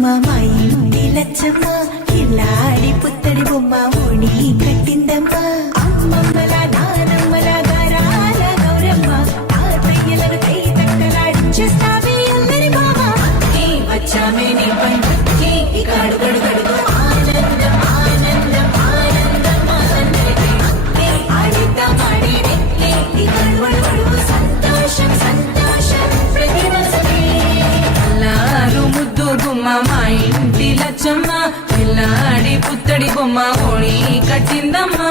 గుమ్మ మా ఇంటి లచ్చమ్మ ఇల్లాడి పుత్తడి బొమ్మ ఓణి కట్టిందమ్మా అమ్మమ్మల నానమ్మల గారాల గౌరమ్మ తాతయ్యలను కై తక్కలాడించేస్తావే అల్లరి మామ వచ్చామే నీ పండుగకి ఇక అడుగడు గడుగు ఆనందం ఆనందం ఆనందం ఆడిద్దాం ఆడేడే ఇక అడుగడు సంతోషం సంతోషం ప్రతి మనసుకే అల్లారు ముద్దు గుమ్మ మా ఇంటి లచ్చమ్మ పిల్లాడి పుత్తడి బొమ్మ ఓణి కట్టిందమ్మా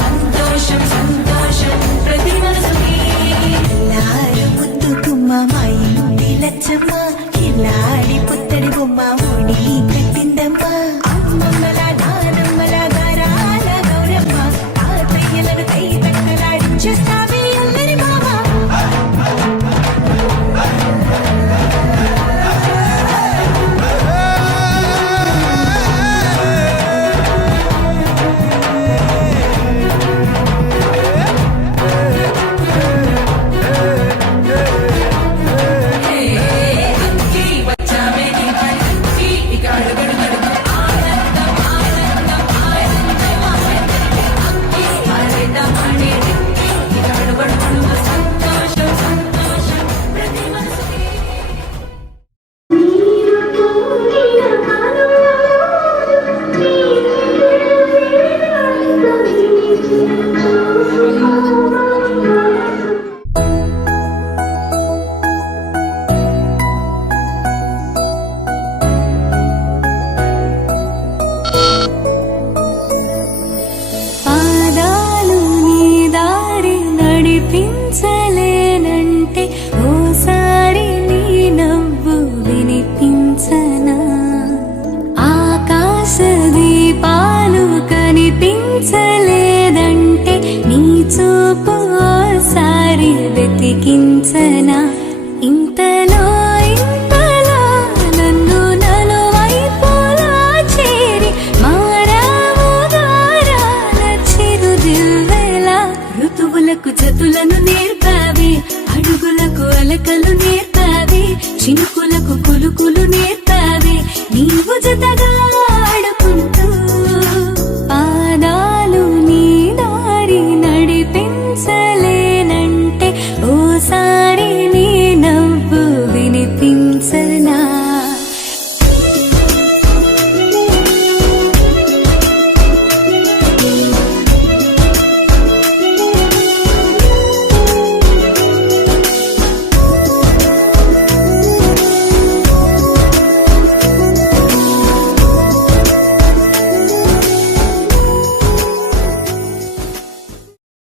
సంతోషం సంతోషం ప్రతి మనసుకి ఎల్లారు ముద్దు గుమ్మ మా ఇంటి లచ్చమ్మ ఇల్లాడి పుత్తడి బొమ్మ ఓణి కట్టిందమ్మా అమ్మమ్మల నానమ్మల గారాల గౌరమ్మ తాతయ్యలను కై తక్కలాడించేస్తావే అల్లరి మామ పించలేనంటే ఓసారి నీ నవ్వు వినిపించనా ఆకాశ దీపాలు కనిపించలేదంటే నీ చూపు ఓసారి వెతికించనా ఇంతలో ఇంతలో నన్ను నలువైపులా చేరి మారావు దారాల చిరుదివ్వెలా ఋతువులకు జతులను నేర్పావి అడుగులకు అలకలు నేర్పావి చినుకులకు కులుకులు నేర్పావి నీవు జతగా